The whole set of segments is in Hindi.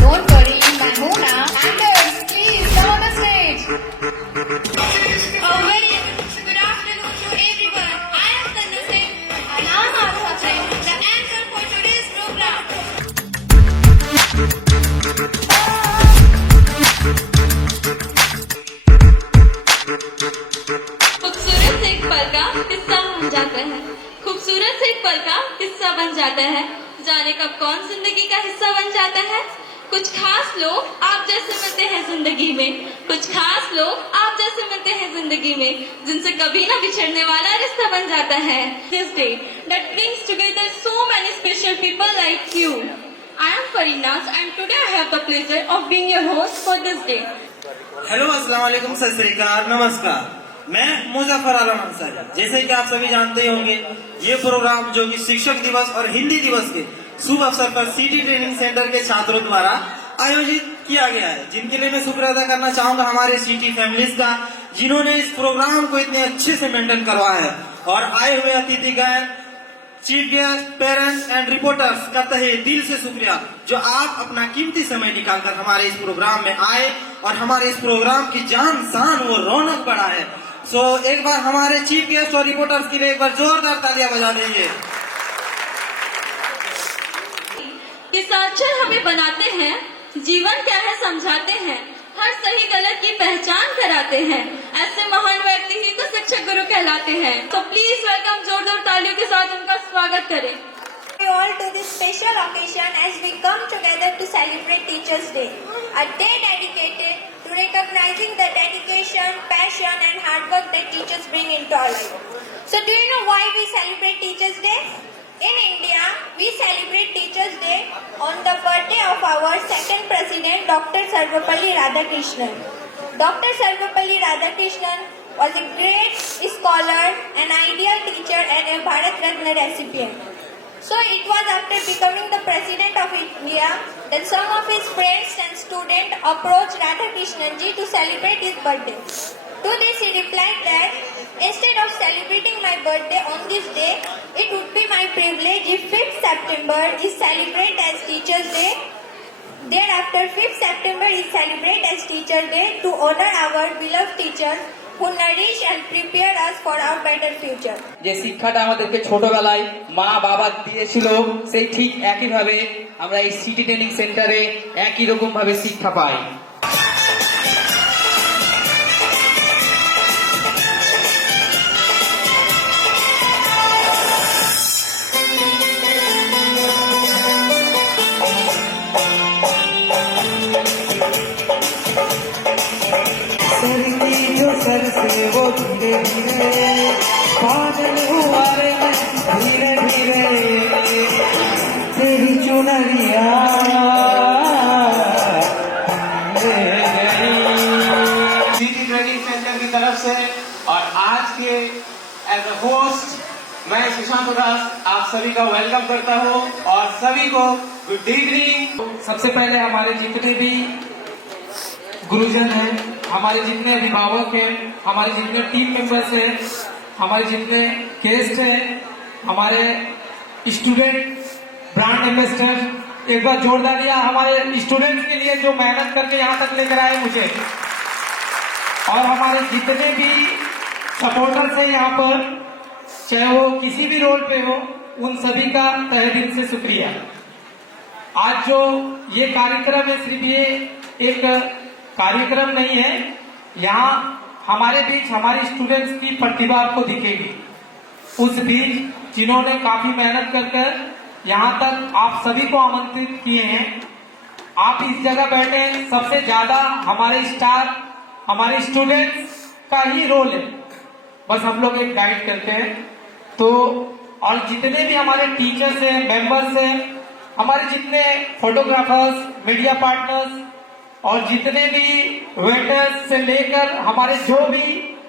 Don't worry, Mahmoona. Actors, please come on the stage. A very good afternoon to everyone. I am Tanna Singh, And I'm Artha Singh. the anchor for today's program. खूबसूरत एक पल का हिस्सा बन जाता है। खूबसूरत एक पल का हिस्सा बन जाता है। जाने कब कौन जिंदगी का हिस्सा बन जाता है। कुछ खास लोग आप जैसे मिलते हैं जिंदगी में, कुछ खास लोग आप जैसे मिलते हैं जिंदगी में, जिनसे कभी ना बिछड़ने वाला रिश्ता बन जाता है। This day that brings together so many special people like you. I am Farinaz and today I have the pleasure of being your host for this day. Hello, अस्सलाम वालेकुम, सत श्री अकाल, नमस्कार। मैं मुजफ्फर आलम अंसारी। जैसे कि आप सभी जानते ही होंगे, ये प्रोग्राम जो कि शिक्षक दिवस और हिंदी दिवस के शुभ अवसर पर सिटी ट्रेनिंग सेंटर के छात्रों द्वारा आयोजित किया गया है, जिनके लिए मैं शुक्र अदा करना चाहूंगा हमारे सिटी फैमिलीज का, जिन्होंने इस प्रोग्राम को इतने अच्छे से मेंटेन करवाया है। और आए हुए अतिथिगण, chief guest, parents and reporters का तहे दिल से शुक्रिया, जो आप अपना कीमती समय निकालकर हमारे इस प्रोग्राम में आए और हमारे इस प्रोग्राम की जान शान वो रौनक बढ़ा है। सो एक बार हमारे चीफ गेस्ट और रिपोर्टर्स के लिए एक बार जोरदार तालियां बजा देंगे। कि साक्षर हमें बनाते हैं, जीवन क्या है समझाते हैं, हर सही गलत की पहचान कराते हैं। ऐसे महान व्यक्ति ही तो शिक्षक गुरु कहलाते हैं। तो प्लीज वेलकम, जोरदार तालियों के साथ उनका स्वागत करें। You all to this special occasion as we come together to celebrate Teachers' Day, a day dedicated to recognizing the dedication, passion and hard work that teachers bring into our life. So do you know why we celebrate Teachers' Day? In India, we celebrate Teachers' Day on the birthday of our second president, Dr. Sarvepalli Radhakrishnan. Dr. Sarvepalli Radhakrishnan was a great scholar, an ideal teacher and a Bharat Ratna recipient. So it was after becoming the President of India that some of his friends and students approached Radhakrishnan ji to celebrate his birthday. To this he replied that instead of celebrating my birthday on this day, it would be my privilege if 5th September is celebrated as Teachers' Day. Thereafter 5th September is celebrated as Teachers' Day to honor our beloved teachers who nourish and prepare us for our better future. যে শিক্ষাটা আমাদেরকে ছোটবেলায় মা বাবা দিয়েছিল, সেই ঠিক একই ভাবে আমরা এই সিটি ট্রেনিং সেন্টারে একই রকম ভাবে শিক্ষা পাই। सर से वो धीरे धीरे पागल हुआ रे, धीरे धीरे तेरी चुनरिया सिटी ट्रेनिंग सेंटर की तरफ से। और आज के एज अ होस्ट मैं सुशांत उदास आप सभी का वेलकम करता हूँ और सभी को गुड इवनिंग। सबसे पहले हमारे जितने भी गुरुजन हैं, हमारे जितने अभिभावक हैं, हमारे जितने टीम मेंबर्स हैं, हमारे जितने गेस्ट हैं, हमारे स्टूडेंट ब्रांड एम्बेसडर, एक बार जोरदार दिया हमारे स्टूडेंट्स के लिए जो मेहनत करके यहाँ तक लेकर आए मुझे। और हमारे जितने भी सपोर्टर्स हैं यहाँ पर, चाहे वो किसी भी रोल पे हो, उन सभी का तहे दिल से शुक्रिया। आज जो ये कार्यक्रम है, सिर्फ ये एक कार्यक्रम नहीं है, यहाँ हमारे बीच हमारे स्टूडेंट्स की प्रतिभा आपको दिखेगी। उस बीच जिन्होंने काफी मेहनत कर यहाँ तक आप सभी को आमंत्रित किए हैं, आप इस जगह बैठे हैं, सबसे ज्यादा हमारे स्टार हमारे स्टूडेंट्स का ही रोल है, बस हम लोग एक गाइड करते हैं। तो और जितने भी हमारे टीचर्स हैं, मेंबर्स हैं, हमारे जितने फोटोग्राफर्स, मीडिया पार्टनर्स और जितने भी वेटर्स से लेकर हमारे जो भी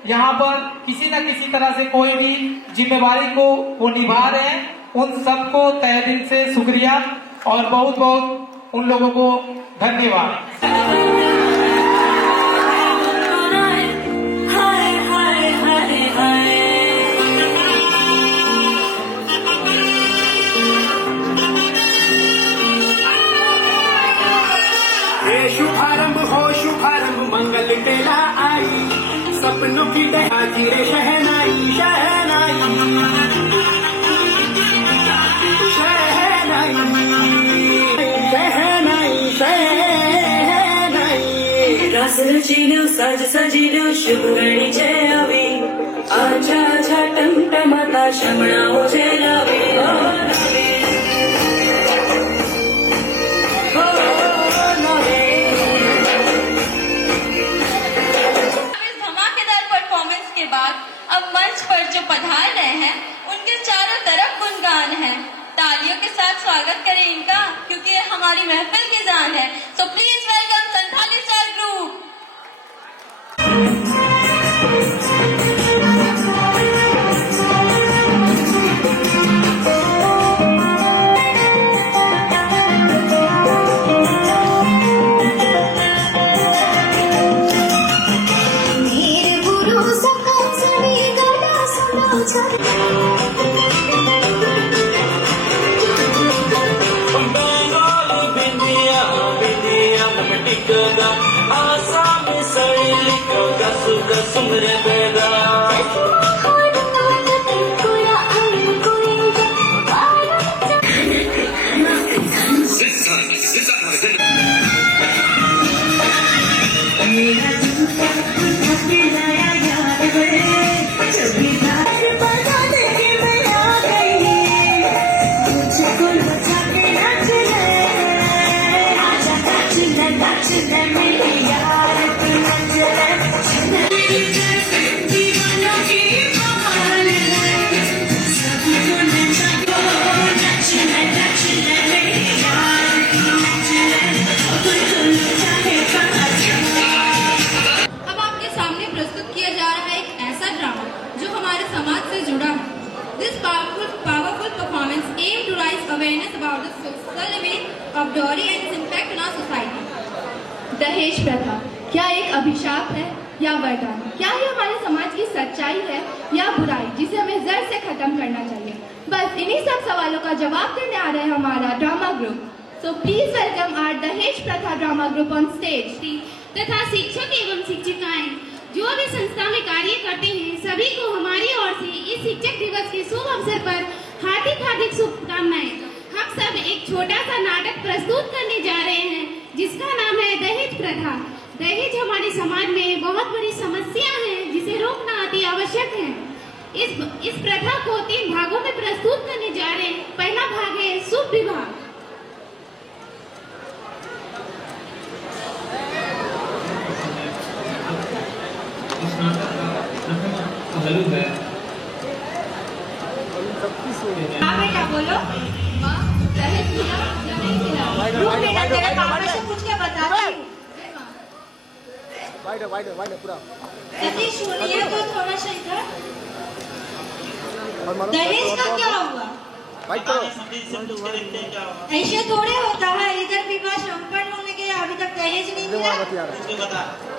यहाँ पर किसी न किसी तरह से कोई भी जिम्मेवारी को वो निभा रहे हैं, उन सबको तहे दिल से शुक्रिया और बहुत बहुत उन लोगों को धन्यवाद। शुभारंभ हो शुभारंभ मंगल टेला आई सपनों की डहाती रे शहनाई शहनाई शहनाई शहनाई शहनाई रस रचिनो सज सजिनो शुभ घड़ी छे अवी आजा आजा टमटमाता शमणाओ छे रवी के बाद अब मंच पर जो पधार रहे हैं उनके चारों तरफ गुणगान है। तालियों के साथ स्वागत करें इनका, क्योंकि ये हमारी महफिल की जान है। सो please welcome Santhali star group. दहेज प्रथा क्या एक अभिशाप है या वरदान? क्या ये हमारे समाज की सच्चाई है या बुराई, जिसे हमें जड़ से खत्म करना चाहिए? बस इन्हीं सब सवालों का जवाब देने आ रहे हैं हमारा drama group. So please welcome our दहेज प्रथा ड्रामा ग्रुप ऑन स्टेज। तथा शिक्षक एवं शिक्षिकाएं जो भी संस्था में कार्य करते हैं, सभी को हमारी ओर से इस शिक्षक दिवस के शुभ अवसर पर हार्दिक हार्दिक शुभकामनाएं। हम सब एक छोटा सा नाटक प्रस्तुत करने जा रहे हैं जिसका नाम है दहेज प्रथा। दहेज हमारे समाज में बहुत बड़ी समस्या है जिसे रोकना अति आवश्यक है। इस प्रथा को 3 भागों में प्रस्तुत करने जा रहे हैं। पहला भाग है शुभ विवाह। बेटा बोलो, दहेज मिला या नहीं मिला? बेटा तेरे पापा से पूछ के बताती हूँ। सतीश सुनिए तो थोड़ा सा इधर। दहेज का क्या हुआ? ऐसे थोड़े होता है, इधर विवाह संपन्न होने के अभी तक दहेज नहीं मिला।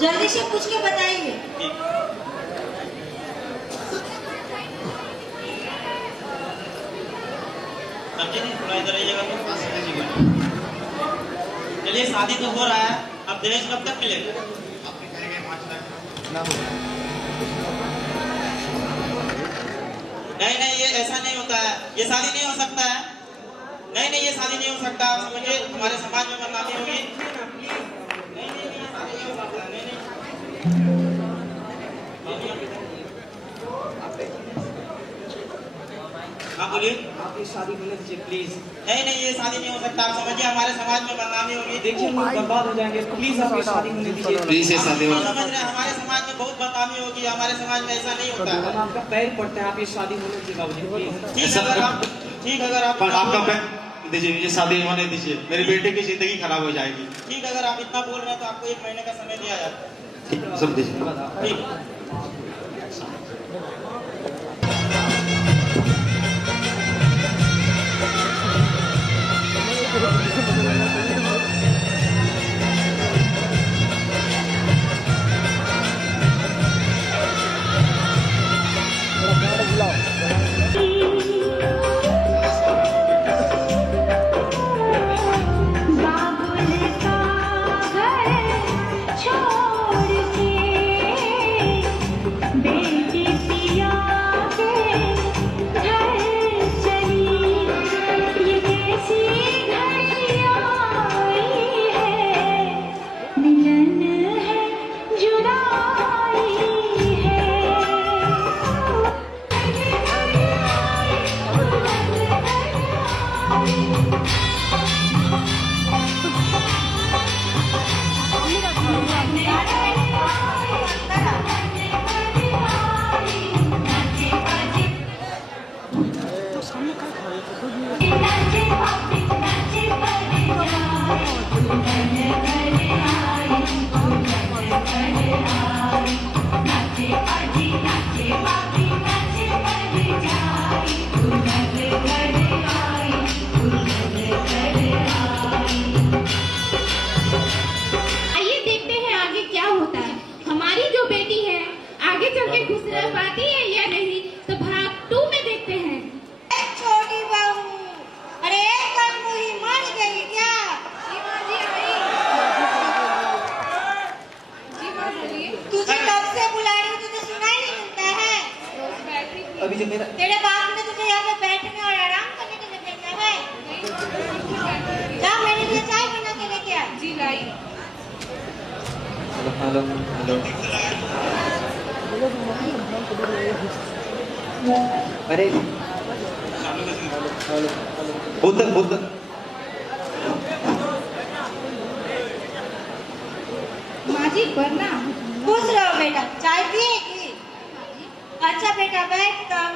जल्दी से पूछ के बताइए। चलिए, शादी तो हो रहा है, अब दहेज कब तक मिलेगा? नहीं नहीं, ये ऐसा नहीं होता है, ये शादी नहीं हो सकता है। नहीं नहीं, ये शादी नहीं हो सकता। आप समझिए, हमारे समाज में बदनामी होगी। नहीं नहीं, ये शादी नहीं हो सकता। नहीं नहीं, हाँ बोलिए। आप ये शादी होने दीजिए प्लीज। नहीं ये शादी नहीं हो सकता। आप समझिए हमारे समाज में बदनामी होगी। देखिए लोग बर्बाद हो जाएंगे, प्लीज आप ये शादी होने दीजिए। प्लीज ये शादी हो। समझ रहे हैं हमारे समाज में बहुत बदनामी होगी। हमारे समाज में ऐसा नहीं होता है। आपका पैर पड़ता है, आप ये शादी होने दीजिए बाबूजी प्लीज। ठीक अगर आप आपका पैर दीजिए, ये शादी होने दीजिए, मेरी बेटे की जिंदगी खराब हो जाएगी। ठीक अगर आप इतना बोल रहे हैं तो आपको 1 महीने का समय दिया जाता है। ठीक सब दीजिए। ठीक। अभी जो मेरा तेरे बाप ने तुझे यहाँ पे बैठने और आराम करने के लिए भेजा है। जा मेरे लिए चाय बना के लेके आ। जी लाई। हेलो अरे बुद्ध माँ जी वरना खुश रहो बेटा। चाय पिएगी? अच्छा बेटा बैठ कर।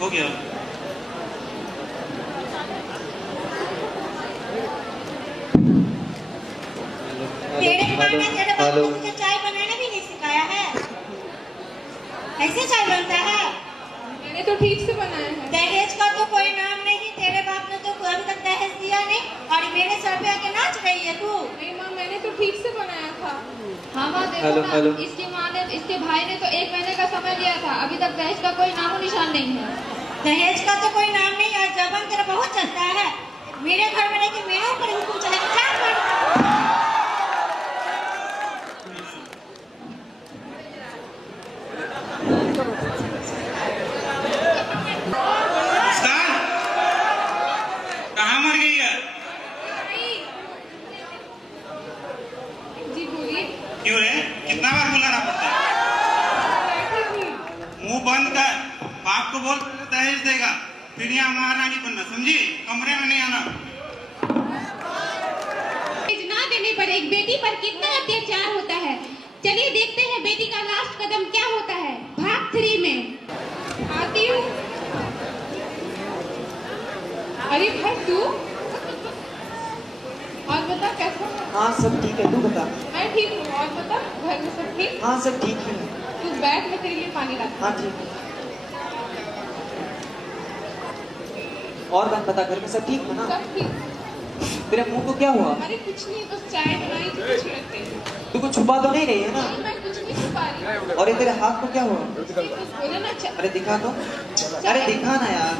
हो गया। तेरे माँ ने तेरे बाप को तुझे चाय बनाना भी नहीं सिखाया है। ऐसे चाय बनता है? मैंने तो ठीक से बनाया है। दहेज का तो कोई नाम नहीं। तेरे बाप ने तो अभी तक दहेज दिया नहीं और मेरे सर पे आके नाच रही है तू। नहीं माँ मैंने तो ठीक से बनाया था। हाँ माँ देखो हेलो, ना हेलो। इसकी माँ ने इसके भाई ने तो 1 महीने का समय लिया था। अभी तक दहेज का कोई नामो निशान नहीं है। दहेज का तो कोई नाम नहीं। आज जबान तेरा बहुत चलता है। मेरे घर में रहकर मेरे ऊपर हुक्म चलाएगा। कहाँ मर गई है? जी बोलिए। क्यों रे? कितना बार बुलाना पड़ता है? मुंह बंद कर। बाप को बोल दहेज देगा, फिर यहाँ महारानी बनना, समझी? कमरे में नहीं आना। दहेज ना देने पर एक बेटी पर कितना अत्याचार होता है। चलिए देखते हैं बेटी का लास्ट कदम क्या होता है। भाग 3 में आती हूँ। अरे भाई तू और बता कैसा है? हाँ सब ठीक है, तू बता। मैं ठीक हूँ। और बता घर में सब ठीक? हाँ सब ठीक ही है। तू बैठ मैं तेरे लिए पानी लाती हाँ ठीक है। और बात बता, घर में सब ठीक है हूँ। ना? सब ठीक। तेरे मुंह को क्या हुआ? अरे कुछ नहीं बस चाय बनाई तो कुछ लगते तू कुछ छुपा तो नहीं रही है ना? नहीं मैं कुछ नहीं छुपा रही। और ये तेरे हाथ को क्या हुआ? कुछ बोले ना अरे दिखा तो। अरे दिखा ना यार।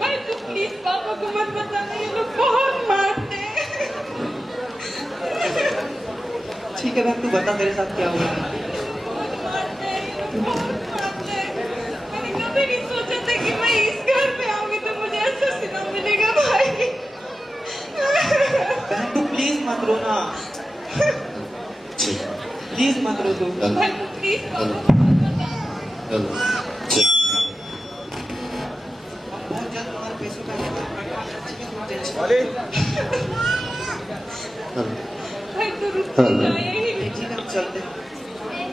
भाई तू प्लीज पापा को मत बताना। ये लोग बहुत मारते हैं। ठीक है बहन, तू बता तेरे साथ क्या हुआ? मैंने कभी नहीं सोचा था कि मैं इस घर पे आऊंगी तो मुझे ऐसा सिला मिलेगा भाई। प्लीज मत रो दो। प्लीज बहुत जल्द तुम्हारे पैसों का भाई तो रुक जाए ही ठीक है हम चलते हैं।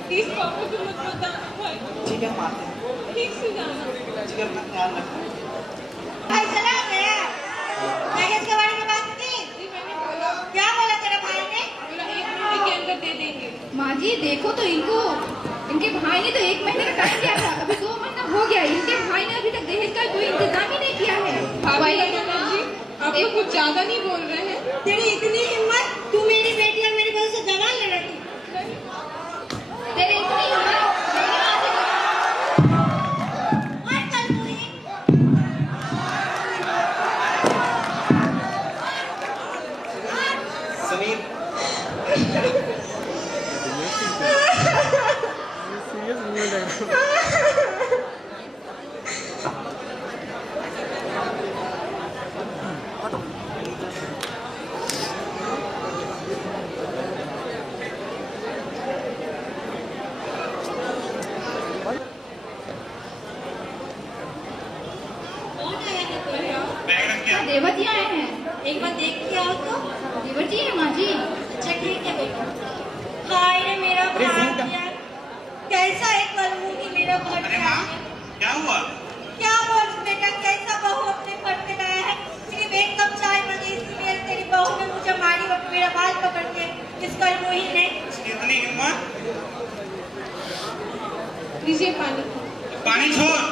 प्लीज पापा को मत बताना भाई ठीक है हम आते हैं। ठीक से जाना ठीक है अपना ख्याल रखना। भाई चला गया दहेज के बारे में बात की। जी मैंने बोला क्या बोला तेरे भाई ने? बोला 1 महीने के अंदर दे देंगे माँ जी देखो तो इनको, इनके भाई ने तो 1 महीने का टाइम दिया था, अभी 2 महीना हो गया। इनके भाई ने अभी तक दहेज का कोई इंतजाम ही नहीं किया है। भाभी जी आप लोग कुछ ज्यादा नहीं बोल रहे हैं तेरी इतनी हिम्मत, तू मेरी बेटी और मेरी बहू से जवान लड़ा तू। तेरे इतनी हिम्मत, और कल पूरी समीर कौन आया है तेरे यहाँ? देवर जी आए हैं। एक बार देख के आओ तो। देवर जी है माँ जी। अच्छा ठीक है बेटा। हाय रे मेरा भाग्य, कैसा एक कलमुही मेरा भाग्य। क्या हुआ? क्या बोल बेटा, कैसा बहू अपने घर पे लाया है। मेरी बेट कब चाय बनी, इसलिए तेरी बहू ने मुझे मारी और मेरा बाल पकड़ के इस कलमुही ने। इतनी हिम्मत? लीजिए पानी पानी छोड़।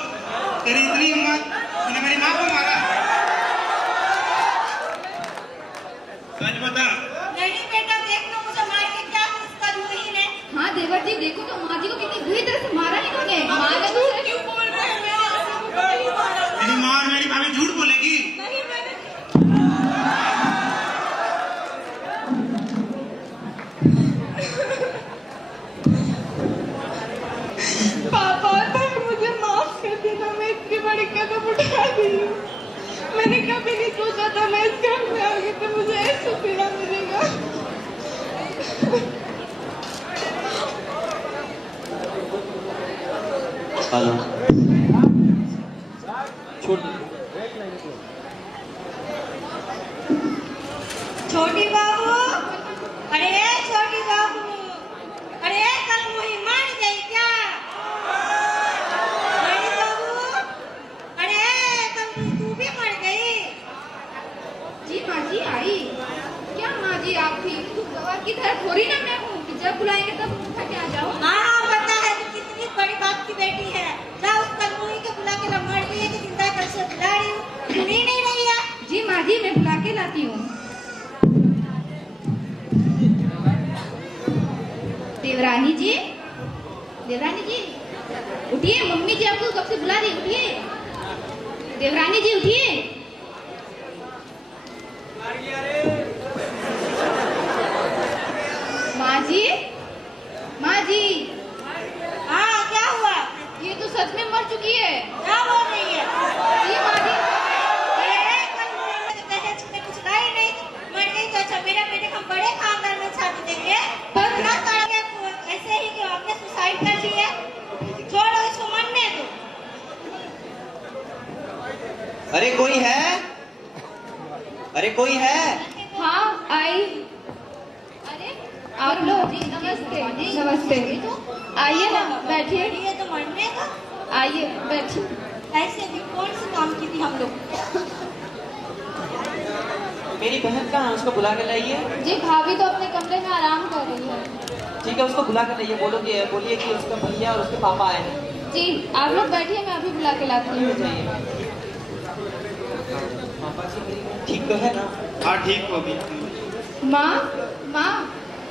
तेरी इतनी हिम्मत, तूने मेरी माँ को मारा? सच बता। नहीं बेटा, देख लो मुझे मार के क्या इस कलमुही ने। हाँ देवर जी देखो तो माँ जी को कितनी बुरी तरह से मारा इन्होंने। मारा तो क्यों बोल रहे हैं मैं आपसे नहीं बोला तेरी माँ और मेरी भाभी झूठ बोलेगी? नहीं मैंने पापा तुम मुझे माफ कर देना, मैं इतनी बड़ी कदम उठा दी हूँ। मैंने कभी नहीं सोचा था मैं इस घर में आऊंगी तो मुझे ऐसा पीड़ा मिलेगा। हेलो छोड़ छोटी बाबू, अरे छोटी बाबू, अरे कलमुही मर गई क्या? बड़ी बाबू, अरे कलमुही तू भी मर गई? जी माँ जी आई। क्या माँ जी आप थी तो गवाह की तरह थोड़ी ना मैं हूँ कि जब बुलाएंगे तब उठा के आ जाओ। हाँ पता है तू कितनी बड़ी बाप की बेटी है। जा उस कलमुही के बुला के ला, मर गई है कि जिंदा कर से बुला रही हूँ, सुन ही नहीं रही है। जी माँ जी मैं बुला के लाती हूँ। देवरानी जी, देवरानी जी उठिए, मम्मी जी आपको कब से बुला रही, उठिए। देवरानी जी उठिए। माँ जी, माँ जी। हाँ क्या हुआ? ये तो सच में मर चुकी है। क्या बोल रही है? जी माँ जी। अरे कलमुही ने तो दहेज में कुछ लाई नहीं, मर गई तो अच्छा। मेरा बेटे हम बड़े खानदान में शादी देंगे, पर ना करेंगे ऐसे ही कि आपने सुसाइड कर ली है। छोड़ो इसको मरने दो। अरे कोई है? अरे कोई है? हाँ आई। अरे आप लोग नमस्ते। नमस्ते आइए ना बैठिए। ये तो मरने का। आइए बैठिए। ऐसे भी कौन सी काम की थी हम लोग? मेरी बहन कहाँ है? उसको बुला के लाइए। जी भाभी तो अपने कमरे में आराम कर रही है। ठीक है उसको बुला कर लाइए। बोलिए कि उसका भैया और उसके पापा आए हैं। जी आप लोग बैठिए, मैं अभी बुला के लाती हूँ। जाइए। पापा जी मेरी बहन ठीक तो है ना? हाँ ठीक होगी। माँ, माँ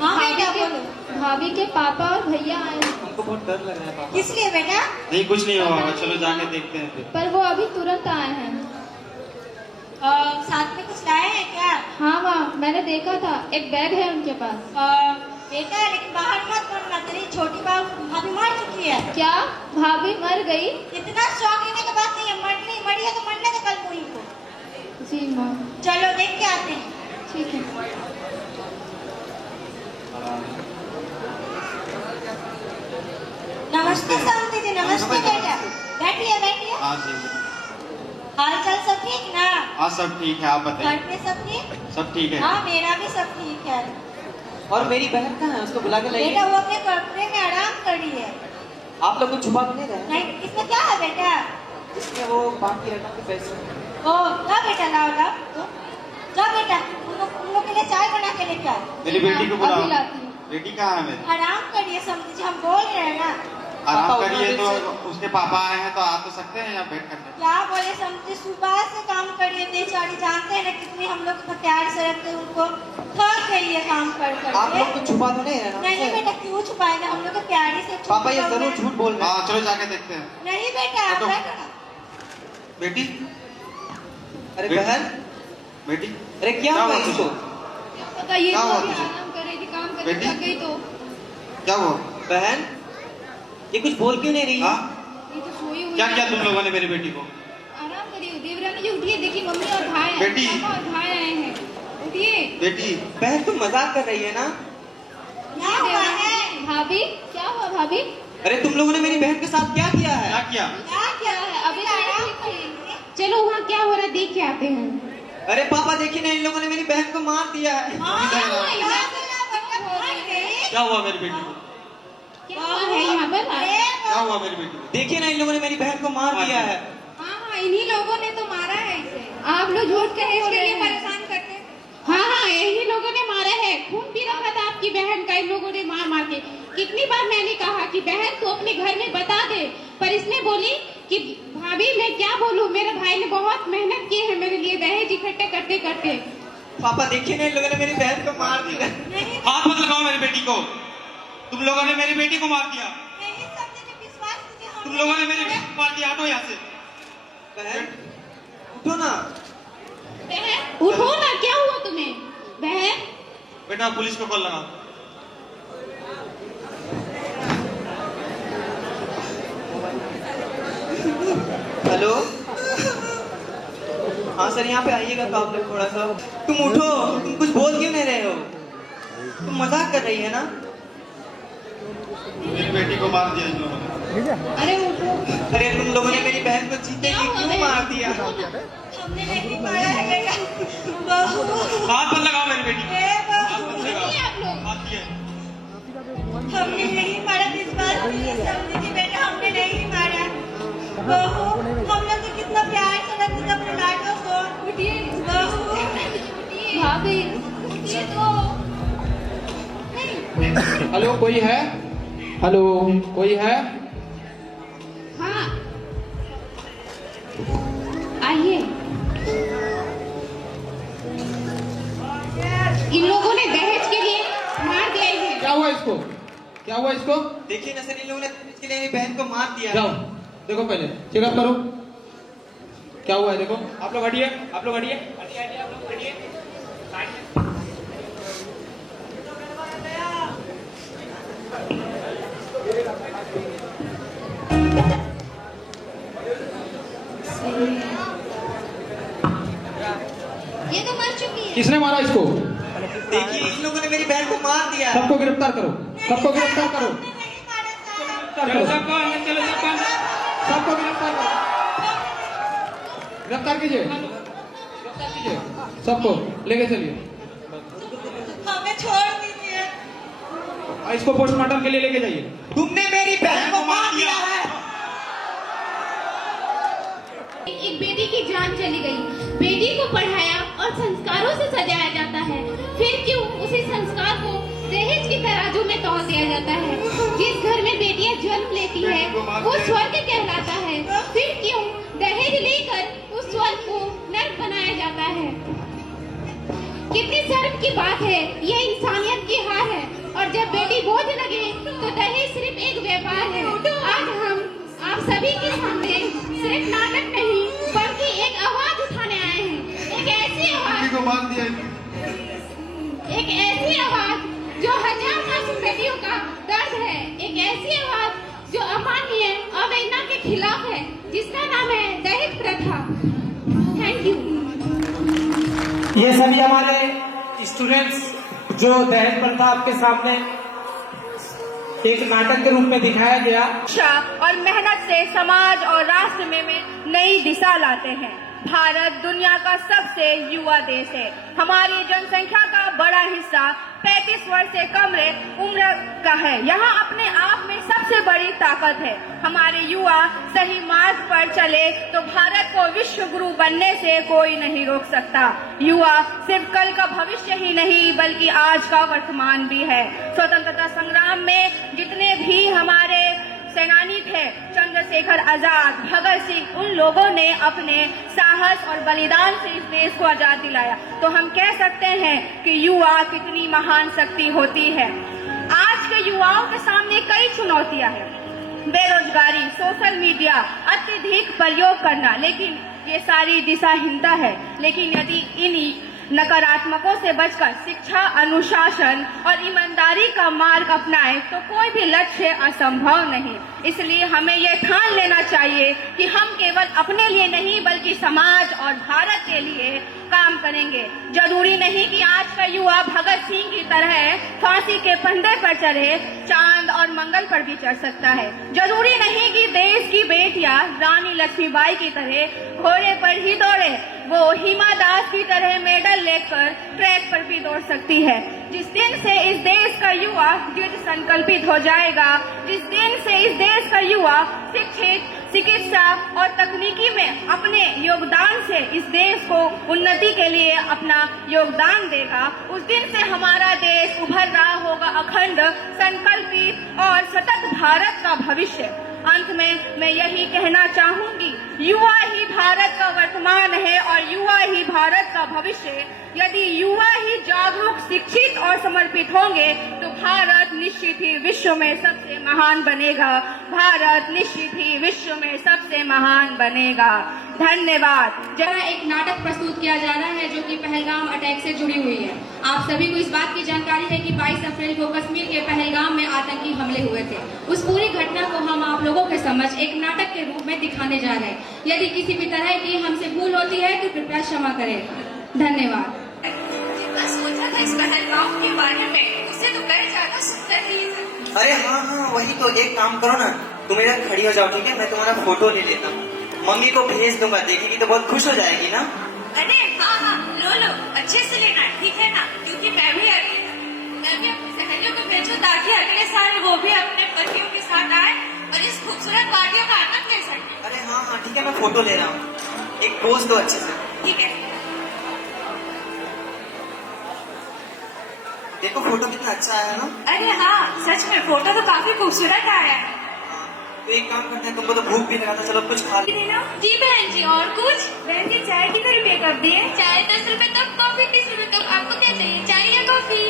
हाँ भाभी बेटा के बोलो। भाभी के पापा और भैया आए हैं, हमको बहुत डर लग रहा है पापा। किस लिए बेटा? नहीं कुछ नहीं होगा, चलो जाके देखते हैं फिर। पर वो अभी तुरंत आए हैं। साथ में कुछ लाए हैं क्या? हाँ माँ मैंने देखा था, एक बैग है उनके पास। बेटा लेकिन बाहर मत बोलना, तेरी छोटी भाभी मर चुकी है। क्या भाभी मर गई? इतना शौक लेने के बाद नहीं है, मरी है तो मरने दे कलमुही को। जी माँ। चलो देख के आते हैं। ठीक है। नमस्ते समधी जी, नमस्ते बेटा। बैठिए बैठिए। हाँ जी हाल चाल सब ठीक ना? हाँ सब ठीक है, आप घर बताइए। में सब ठीक? सब ठीक है। हाँ मेरा भी सब ठीक है। और मेरी बहन कहाँ है? उसको बुला के लाइए। बेटा वो अपने कमरे में आराम कर रही है। आप लोग कुछ छुपा तो नहीं रहे? नहीं, इसमें क्या है बेटा? इसमें वो बाकी रकम के पैसे। ओ क्या बेटा, लाओ लाओ तो जा बेटा, उन लोग के लिए चाय बना के लेके आओ। मेरी बेटी को अभी बुलाओ। लाती हूँ। बेटी कहाँ है मेरी? आराम करिए समझी जी, हम बोल रहे हैं ना। आराम पापा करिए उतना तो देर से- उसके पापा आए हैं तो आ तो सकते हैं या वेट करने। क्या बोले समझी, सुबह से काम करिए बेचारी, जानते हैं ना कितनी हम लोग प्यार से रखते हैं उनको, थक गई है काम कर आप लोग कर। कुछ छुपा तो नहीं रहे ना? नहीं बेटा, क्यों छुपाएंगे, हम लोग तो प्यारी से पापा ये छुपा जरूर हुआ है। झूठ बोल रहे हैं। हाँ चलो जाके देखते हैं। नहीं बेटा, आप तो- बैठो ना। बेटी अरे बेटी- बहन, बेटी अरे क्या हुआ तुझे? इसको? पता ये क्या तो हुआ अभी तुझे? आराम कर रही थी, काम कर बेटी? थक गई तो क्या हुआ? बहन, ये कुछ बोल क्यों नहीं रही? हाँ ये तो सोई हुई क्या है। किया तुम लोगों ने मेरी बेटी को? आराम करिए, देवरानी जी उठिए, देखिए मम्मी और भाई आए हैं, बेटी। पापा और भाई आए हैं, उठिए। बेटी बहन तुम मजाक कर रही है ना? क्या हुआ है? भाभी क्या हुआ भाभी? अरे तुम लोगों ने मेरी बहन के साथ क्या किया क्या है? किया? क्या है? अभी तो आराम ठीक थी। करिए। चलो वहाँ क्या हो रहा है देख के आते हैं। अरे पापा देखिए ना, इन लोगों ने मेरी बहन को मार दिया है। क्या हुआ मेरी बेटी को? क्या हुआ है यहाँ पर? क्या हुआ मेरी बेटी को? देखिए ना, इन लोगों ने मेरी बहन को मार दिया है। हाँ, इन्हीं लोगों ने तो मारा है इसे। आप लोग झूठ कहे इसके लिए परेशान करते हैं। हाँ, यही लोगों ने मारा है। खून पी रखा था आपकी बहन का इन लोगों ने मार मार के। कितनी बार मैंने कहा कि बहन को अपने घर में बता दे, पर इसने बोली कि भाभी मैं क्या बोलूँ, मेरे भाई ने बहुत मेहनत की है मेरे लिए दहेज इकट्ठे करते करते। पापा देखिए ना, इन लोगों ने मेरी बहन को मार दिया। हाथ मत लगाओ मेरी बेटी को। तुम लोगों ने मेरी बेटी को मार दिया। तुम लोगों ने मेरी बेटी को मार दिया। हटो यहाँ से। बहन उठो ना। बहन उठो ना, क्या हुआ तुम्हें? बहन बेटा पुलिस को कॉल लगाओ। हेलो, हाँ सर यहाँ पे आइएगा तो आप लोग थोड़ा सा। तुम उठो, तुम कुछ बोल क्यों नहीं रहे हो? तुम मजाक कर रही है ना? मेरी बेटी को मार दिया इन लोगों ने। अरे उठो। अरे तुम लोगों ने मेरी बहन को जीते जी क्यों मार दिया? हमने नहीं मारा है बेटा। बहू। हाथ मत लगाओ मेरी बेटी को। ए बहू। हाथ मत लगाओ। आप लोग हाथ दिए। हमने नहीं मारा, विश्वास कीजिए समझी जी बेटा, हमने नहीं मारा। बहू, हम लोग तो कितना प्यार से रखते थे अपने लाडो को। उठिए बहू। भाभी, उठिए तो। हेलो कोई है? हेलो कोई है? हाँ आइए। इन लोगों ने दहेज के लिए मार दिया इन्हें। क्या हुआ इसको? क्या हुआ इसको? देखिए ना सर, इन लोगों ने इसके लिए मेरी बहन को मार दिया। जाओ देखो, पहले चेकअप करो क्या हुआ है। देखो आप लोग हटिए, आप लोग हटिए, हटिए हटिए, आप लोग हटिए। ये तो मर चुकी है। किसने मारा इसको? देखिए इन लोगों ने मेरी बहन को मार दिया। सबको गिरफ्तार करो, सबको गिरफ्तार करो, हमने नहीं मारा साहब। चलो सबको, चलो सबको गिरफ्तार करो, गिरफ्तार कीजिए, गिरफ्तार कीजिए सबको, लेके चलिए। हमें छोड़ दीजिए। और इसको पोस्टमार्टम के लिए लेके जाइए। तुमने मेरी बहन को मार दिया है। एक बेटी की जान चली गई। बेटी को पढ़ाया और संस्कारों से सजाया जाता है, फिर क्यों उसी संस्कार को दहेज की तराजू में तौल दिया जाता है? जिस घर में बेटियां जन्म लेती है वो स्वर्ग कहलाता है, फिर क्यों दहेज लेकर उस स्वर्ग को नर्क बनाया जाता है? कितनी शर्म की बात है, ये इंसानियत की हार है। और जब बेटी बोझ लगे तो दहेज सिर्फ एक व्यापार है। आज हम आप सभी के सामने सिर्फ नाटक नहीं बल्कि एक आवाज उठाने आए हैं। एक ऐसी आवाज को मार दिया। एक ऐसी आवाज जो हजार मासूम बेटियों का दर्द है। एक ऐसी आवाज जो अमानवीय अवहेलना के खिलाफ है, जिसका नाम है दहेज प्रथा। Thank you. ये सभी हमारे स्टूडेंट्स जो दहेज प्रथा आपके सामने एक नाटक के रूप में दिखाया गया। शिक्षा और मेहनत से समाज और राष्ट्र में नई दिशा लाते हैं। भारत दुनिया का सबसे युवा देश है। हमारी जनसंख्या का बड़ा हिस्सा 35 वर्ष से कम उम्र का है। यहाँ अपने आप में सबसे बड़ी ताकत है। हमारे युवा सही मार्ग पर चले तो भारत को विश्व गुरु बनने से कोई नहीं रोक सकता। युवा सिर्फ कल का भविष्य ही नहीं बल्कि आज का वर्तमान भी है। स्वतंत्रता संग्राम में जितने भी हमारे सेनानी थे, चंद्रशेखर आजाद, भगत सिंह, उन लोगों ने अपने साहस और बलिदान से इस देश को आजाद दिलाया। तो हम कह सकते हैं कि युवा कितनी महान शक्ति होती है। आज के युवाओं के सामने कई चुनौतियां हैं। बेरोजगारी, सोशल मीडिया, अत्यधिक प्रयोग करना, लेकिन ये सारी दिशाहीनता है। लेकिन यदि इन्हीं नकारात्मकों से बचकर शिक्षा, अनुशासन और ईमानदारी का मार्ग अपनाए तो कोई भी लक्ष्य असंभव नहीं। इसलिए हमें यह ठान लेना चाहिए कि हम केवल अपने लिए नहीं बल्कि समाज और भारत के लिए काम करेंगे। जरूरी नहीं कि आज का युवा भगत सिंह की तरह फांसी के फंदे पर चढ़े, चांद और मंगल पर भी चढ़ सकता है। जरूरी नहीं कि देश की बेटियां रानी लक्ष्मीबाई की तरह घोड़े पर ही दौड़े, वो हिमा दास की तरह मेडल लेकर ट्रैक पर भी दौड़ सकती है। जिस दिन से इस देश का युवा दृढ़ संकल्पित हो जाएगा, जिस दिन से इस देश का युवा शिक्षित, चिकित्सा और तकनीकी में अपने योगदान से इस देश को उन्नति के लिए अपना योगदान देगा, उस दिन से हमारा देश उभर रहा होगा अखंड, संकल्पित और सतत भारत का भविष्य। अंत में मैं यही कहना चाहूंगी, युवा ही भारत का वर्तमान है और युवा ही भारत का भविष्य। यदि युवा ही जागरूक, शिक्षित और समर्पित होंगे तो भारत निश्चित ही विश्व में सबसे महान बनेगा। भारत निश्चित ही विश्व में सबसे महान बनेगा। धन्यवाद। जहाँ एक नाटक प्रस्तुत किया जा रहा है जो कि पहलगाम अटैक से जुड़ी हुई है। आप सभी को इस बात की जानकारी है कि 22 अप्रैल को कश्मीर के पहलगाम में आतंकी हमले हुए थे। उस पूरी घटना को हम आप लोगों के समझ एक नाटक के रूप में दिखाने जा रहे हैं। यदि किसी भी तरह की हमसे भूल होती है तो कृपया क्षमा करें। धन्यवाद। सोचा था इस पहलगाम के बारे में, उसे तो कई ज्यादा सुंदर ही था। अरे हाँ, वही तो। एक काम करो ना, तुम इधर खड़ी हो जाओ, ठीक है? मैं तुम्हारा फोटो ले लेता हूँ, मम्मी को भेज दूंगा, देखेगी तो बहुत खुश हो जाएगी ना। अरे हाँ, लो अच्छे से लेना, ठीक है ना? क्योंकि मैं भी अपनी सहेलियों को भेजूं ताकि अगले साल वो भी अपने पतियों के साथ आए और इस खूबसूरत वादियों का आनंद ले सके। अरे हाँ, ठीक है, मैं फोटो ले रहा हूँ। एक पोज दो अच्छे से। ठीक है। देखो फोटो कितना अच्छा आया ना। अरे हाँ, सच में फोटो तो काफी खूबसूरत आया है। तो एक काम करते हैं, तुमको तो भूख भी लगा था, चलो कुछ खा लो। जी बहन जी, और कुछ? बहन जी, चाय कितने रुपए कप दिए? चाय 10 रुपए कप, कॉफी 30 रुपए कप। आपको क्या चाहिए, चाय या कॉफी?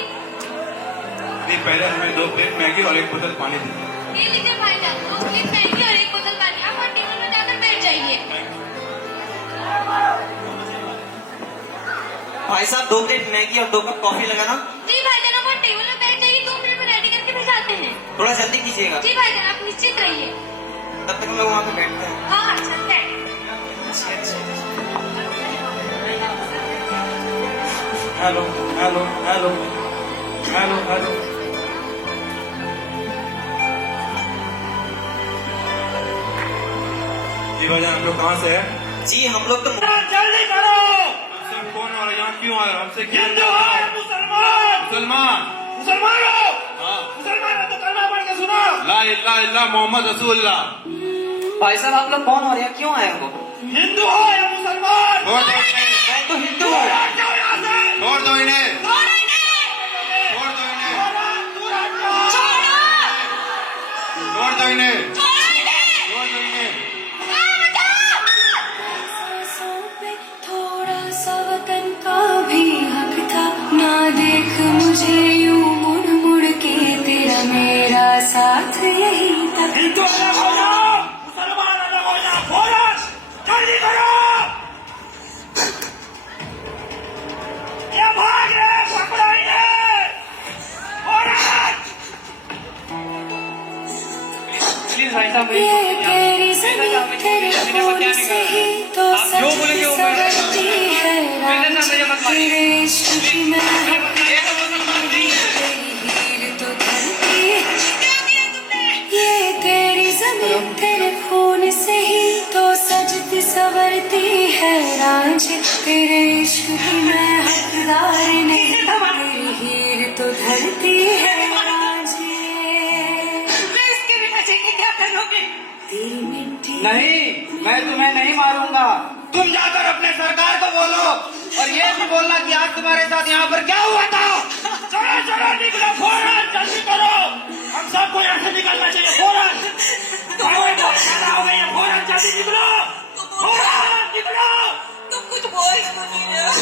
नहीं, पहले हमें 2 प्लेट मैगी और 1 बोतल पानी दे। ये लीजिए भाईजान, 2 प्लेट मैगी और 1 बोतल पानी। आप और टेबल में जाकर बैठ जाइए। भाई साहब, 2 प्लेट मैगी और 2 कप कॉफी लगाना। जी भाईजान, आप और टेबल में बैठ जाइए, 2 मिनट में रेडी करके भिजवाते हैं। थोड़ा जल्दी कीजिएगा। जी भाईजान, आप निश्चित रहिए। तब तक हम लोग वहाँ पे बैठते हैं। हाँ, चलते हैं। Hello hello hello hello hello. जी भाईजान, हम लोग कहाँ से है? जी हम लोग तो जल्दी करो। हमसे कौन और यहाँ क्यों आए? हमसे क्या? हिंदू है, मुसलमान। मुसलमान। मुसलमान हो? हाँ। मुसलमान हो तो कलमा पढ़ के सुनो। ला इल्ला इल्ला मोहम्मद रसूलुल्लाह। भाई साहब, आप लोग कौन हो रहे हैं, क्यों आए हो? हिंदू हो या मुसलमान? छोड़ दो इन्हें। मैं तो हिंदू हूँ। जाओ यहाँ से। छोड़ दो इन्हें। छोड़ दो इन्हें। दूर हट जाओ। छोड़ दो इन्हें। छोड़ दो इन्हें। सांसों पे थोड़ा सा वतन का भी हक था, ना देख मुझे यूं मुड़ मुड़ के, तेरा मेरा साथ यही तक। हिंदू अलग हो जाओ, मुसलमान अलग हो जाओ। फौरन जल्दी करो। ये भाग रहे, पकड़ो इन्हें। फौरन। प्लीज भाई साहब, ये तेरी ज़मीं तेरे खून से ही तो सजती संवरती है, राम तेरे इश्क की महक, तेरी हीर तो धरती। है रांझे, तेरे इश्क की मैं हकदार नहीं, तेरी हीर तो धरती है रांझे। मैं इसके बिना जीके क्या करूँगी? तेरी मिट्टी नहीं, मैं तुम्हें नहीं मारूंगा। तुम जाकर अपने सरकार को बोलो और ये भी बोलना कि आज तुम्हारे साथ यहाँ पर क्या हुआ था। चलो चलो निकलो, फौरन जल्दी करो, हम सबको यहाँ से निकलना चाहिए फौरन। फौरन जल्दी निकलो, फौरन निकलो। तुम कुछ बोल क्यों नहीं रहे हो?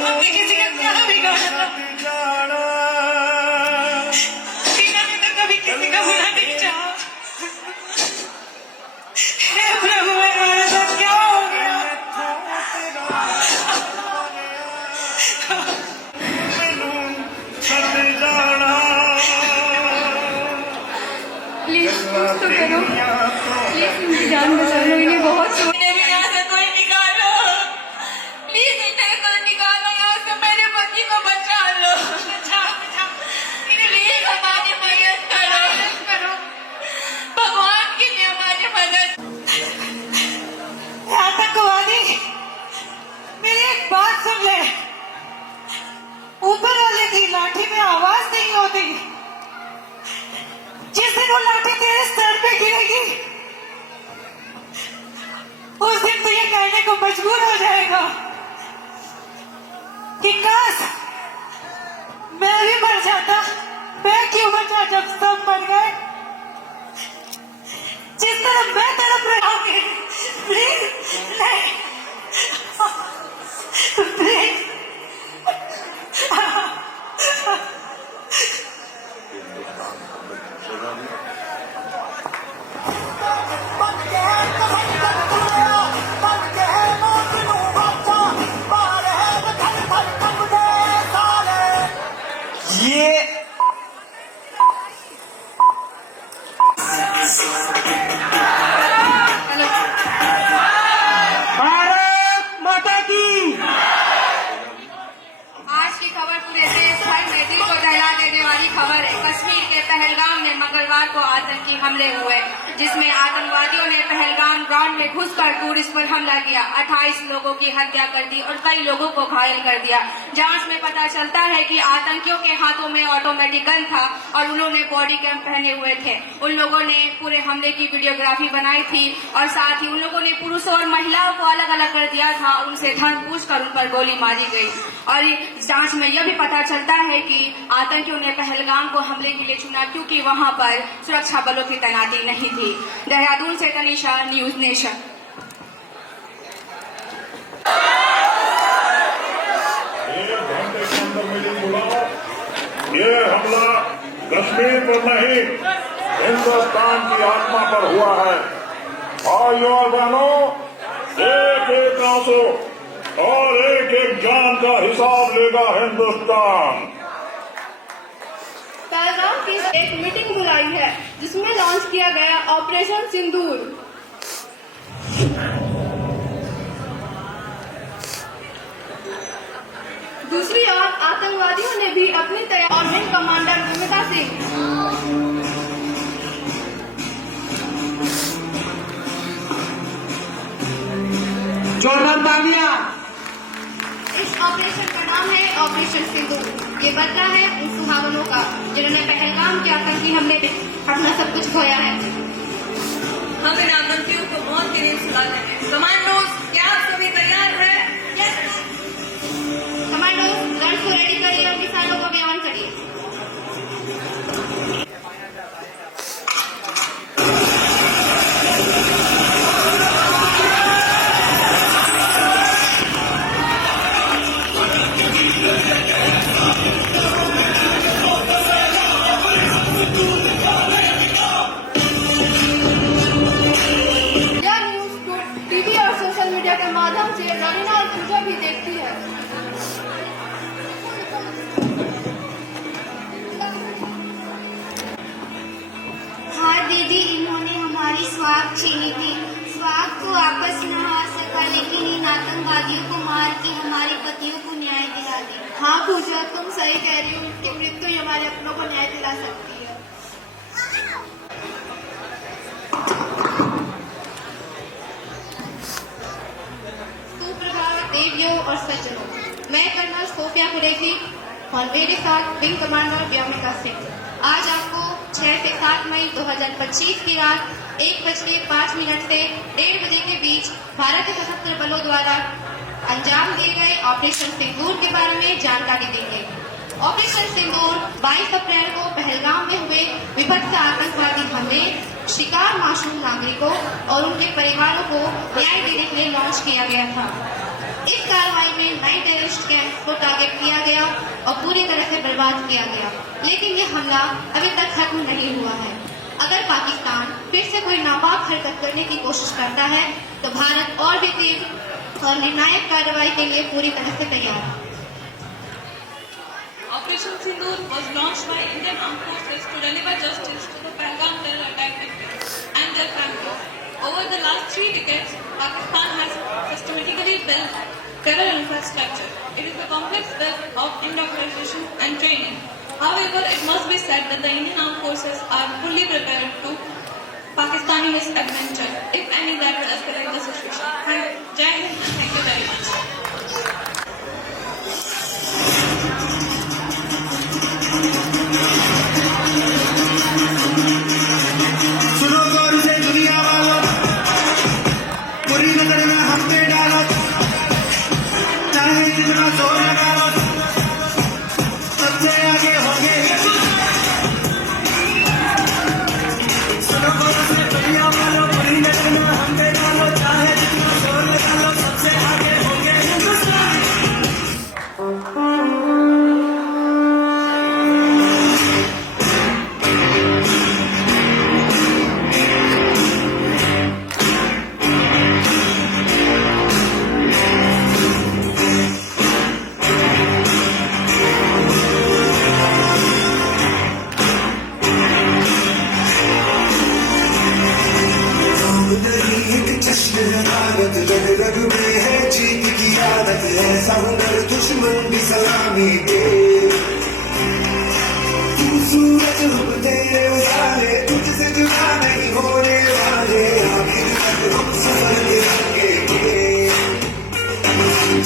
हमने किसी का क्या बिगाड़ा? टीना ने तो कभी किसी का बुरा नहीं चाहा। हे प्रभु, मेरे साथ क्या हो गया? प्लीज कुछ तो करो, प्लीज इनकी जान बचा लो, इन्हें बहुत इन्हें भी यहाँ से कोई निकालो, प्लीज इन्हें कोई निकालो यहाँ से, मेरे पति को बचा लो। प्लीज हमारी मदद करो, भगवान के लिए हमारी मदद। आतंकवादी, मेरी एक बात सुन ले। ऊपर वाले की लाठी में आवाज नहीं होती। जिस दिन वो लाठी तेरे सर पे गिरेगी, उस दिन तू ये कहने को मजबूर हो जाएगा कि काश मैं भी मर जाता। मैं क्यों बचा जब सब मर गए? जिस तरह मैं तड़प रही हूँ, प्लीज नहीं, प्लीज। भारत माता की। आज की खबर पूरे देश भर में दिल को दहला देने वाली खबर है। कश्मीर के पहलगाम में मंगलवार को आतंकी हमले हुए, जिसमें आतंकवादियों ने पहलगाम ग्राउंड में घुसकर टूरिस्ट पर हमला किया, 28 लोगों की हत्या कर दी और कई लोगों को घायल कर दिया। जांच में पता चलता है कि आतंकियों के हाथों में ऑटोमेटिक गन था और उन्होंने बॉडी कैम पहने हुए थे। उन लोगों ने पूरे हमले की वीडियोग्राफी बनाई थी और साथ ही उन लोगों ने पुरुषों और महिलाओं को अलग अलग कर दिया था और उनसे धन पूछकर उन पर गोली मारी गई। और जांच में यह भी पता चलता है कि आतंकियों ने पहलगाम को हमले के लिए चुना क्योंकि वहां पर सुरक्षा बलों की तैनाती नहीं थी। देहरादून से तनिषा, न्यूज नेशन। ये हमला कश्मीर पर नहीं, हिंदुस्तान की आत्मा पर हुआ है। भाइयों और बहनों, एक एक आंसू और एक एक जान का हिसाब लेगा हिंदुस्तान। पहलगाम की एक मीटिंग बुलाई है जिसमें लॉन्च किया गया ऑपरेशन सिंदूर। दूसरी ओर आतंकवादियों ने भी अपनी तैयारी और विंग कमांडर विमिता सिंह जोरदार तालियां। इस ऑपरेशन का नाम है ऑपरेशन सिंदूर। ये बदला है उन सुहावनों का जिन्होंने पहलगाम के आतंकी हमले में अपना सब कुछ खोया है। हम इन आतंकियों को मौत के लिए सुला देंगे। कमांडोज, क्या आप सभी तैयार हैं? कमांडो, गन्स को रेडी करिए और मिसाइलों को भी ऑन करिए। टीवी और सोशल मीडिया के माध्यम से रवीना और पूजा भी देखती है। हाँ दीदी, इन्होंने हमारी स्वाग छीनी थी। स्वाग को वापस न आ सका, लेकिन इन आतंकवादियों को मार के हमारे पतियों को न्याय दिला दिया। हाँ पूजा, तुम सही कह रही हो। इनकी मृत्यु ही हमारे अपनों को न्याय दिला सकती है। सोफिया कुरैशी और मेरे साथ विंग कमांडर व्योमिका सिंह। आज आपको 6 से 7 मई 2025 की रात 1:05 से 1:30 बजे के बीच भारत के सशस्त्र बलों द्वारा अंजाम दिए गए ऑपरेशन सिंदूर के बारे में जानकारी देंगे। ऑपरेशन सिंदूर 22 अप्रैल को पहलगाम में हुए विभत्स आतंकवादी हमले, शिकार मासूम नागरिकों और उनके परिवारों को न्याय देने के लिए लॉन्च किया गया था। इस कार्रवाई में 9 टेररिस्ट कैंप को टारगेट किया गया और पूरी तरह से बर्बाद किया गया, लेकिन ये हमला अभी तक खत्म नहीं हुआ है। अगर पाकिस्तान फिर से कोई नापाक हरकत करने की कोशिश करता है तो भारत और भी तेज और निर्णायक कार्रवाई के लिए पूरी तरह से तैयार है। Operation Sindoor was launched by Indian Armed Forces to deliver justice to the Pahalgam terror attack victims and their families. Over the last 3 decades, Pakistan has systematically built terror infrastructure. It is a complex web of indoctrination and training. However, it must be said that the Indian Armed Forces are fully prepared to Pakistani misadventure, if any, that will escalate the situation. Jai Hind and thank you very much. सुनो गौर से दुनिया वालों, बुरी नजर में हम पे डालो, चाहे जितना जोर लगा लो, सबसे आगे होंगे। सुनो गौर से दुनिया वालों, बुरी नजर में हम पे डालो, चाहे जितना जोर लगा लो, सबसे आगे होंगे हिंदुस्तान। रग में है जीत की आदत, ऐसा हुनर दुश्मन भी सलामी दे। तू सूरज हम तेरे उजाले, तुझसे जुदा नहीं होने वाले, आखिर तक हम सफर के रंगेंगे।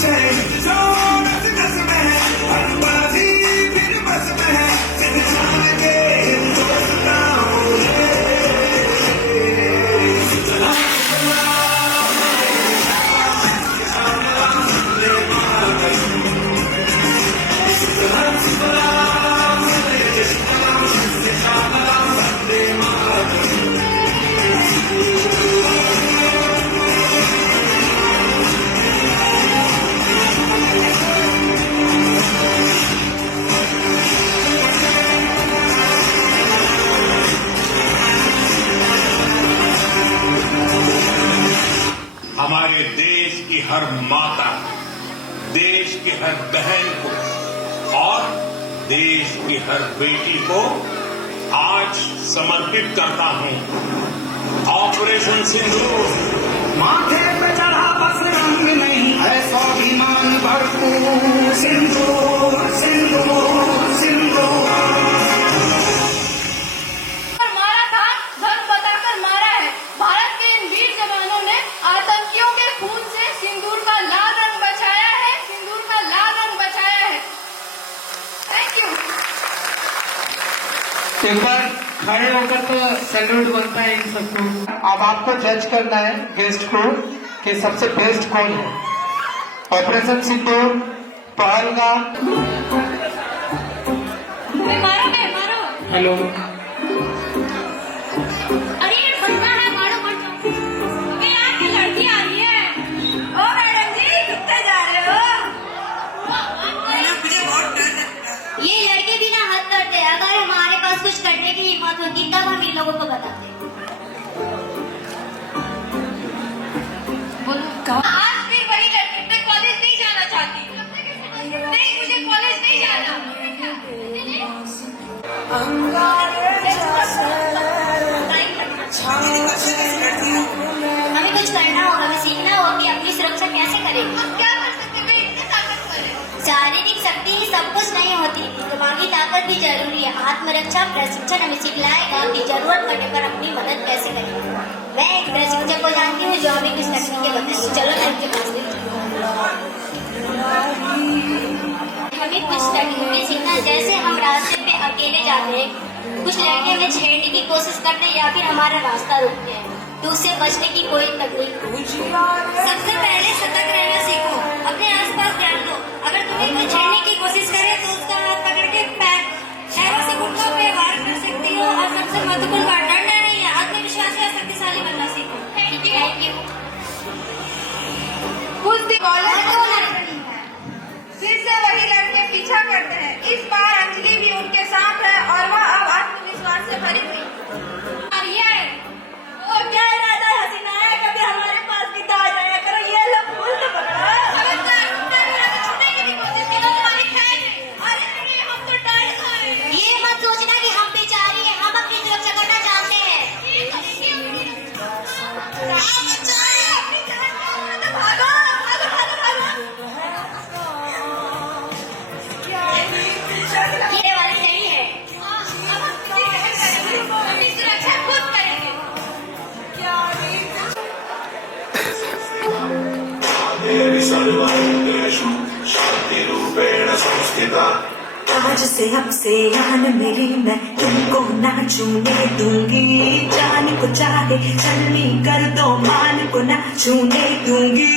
जय हिंद जो नस नस में है, हम बाजी फिर बस में है, फिर जान के हिंदुस्तान है। हमारे देश की हर माता, देश की हर बहन को और देश की हर बेटी को आज समर्पित करता हूं। ऑपरेशन सिंदूर माथे पे चढ़ा बस रंग नहीं है, स्वाभिमान भरपूर। सिंदूर सिंदूर सिंदूर मारा था, धन बताकर मारा है। भारत के इन वीर जवानों ने आतंकियों के खून से सिंदूर का लाल रंग बचाया है, सिंदूर का लाल रंग बचाया है। Thank you. एक बार खड़े होकर तो सैल्यूट बनता है इन सबको। अब आपको जज करना है गेस्ट को कि सबसे बेस्ट कौन है। ऑपरेशन सिंदूर पहलगाम। मारो। हेलो, अरे ये बंदा है, मारो मत। ये यहाँ की लड़की आ रही है। ओ मैडम जी, कितने जा रहे हो? मुझे बहुत डर लगता है। ये लड़के भी ना हद करते हैं। अगर हमारे पास कुछ करने की हिम्मत होती तब हम इन लोगों को बताते। आज फिर वही लड़की, मैं कॉलेज नहीं जाना चाहती। नहीं, मुझे कॉलेज नहीं जाना। हमें कुछ करना होगा, हमें सीखना होगा कि अपनी सुरक्षा कैसे करें। हम क्या कर सकते हैं? मैं इतने ताकतवर है। शारीरिक शक्ति ही सब कुछ नहीं होती, दिमागी ताकत भी जरूरी है। आत्मरक्षा प्रशिक्षण हमें सिखलाएगा कि जरूरत पड़ने पर अपनी मदद कैसे करें। मैं एक प्रशिक्षक को जानती हूँ जो अभी कुछ तकनीकें बताएगी। चलो मैं उनके पास हमें कुछ तकनीकें सीखना है। जैसे हम रास्ते पे अकेले जाते हैं, कुछ लड़के हमें छेड़ने की कोशिश करते हैं या फिर हमारा रास्ता रोकते हैं, तो उससे बचने की कोई तकनीक। सबसे पहले सतर्क रहना सीखो, अपने आसपास ध्यान दो। अगर तुम्हें कोई छेड़ने की कोशिश करे तो उसका हाथ पकड़ के पैरों से घुटनों पे वार कर सकती हो। और सबसे महत्वपूर्ण बात, डरना नहीं है, आत्मविश्वासी और शक्तिशाली बनना सीखो। Thank you. कुछ दिन कॉलेज को लग रही है, फिर से वही लड़के पीछा करते हैं। इस बार अंजलि भी उनके साथ है और वह अब आत्मविश्वास से भरी हुई। और ये वो क्या इरादा है हसीना है, कभी हमारे पास भी तो आ जाया करो। ये लोग फूल तो पकड़ो। छूने की भी कोशिश की तो तुम्हारी खैर नहीं। अरे नहीं, हम तो डर गए। ये मत सोचना कि हम बेचारी हैं, हम अपनी सुरक्षा करना जानते हैं। अपनी जान तो भागो भागो भागो भागो। ये वाली सही है। अपनी सुरक्षा खुद करेंगे। आज से अब से यान मेरी, मैं तुमको ना छूने दूंगी। जान को चाहे छलनी कर दो, मान को ना छूने दूंगी।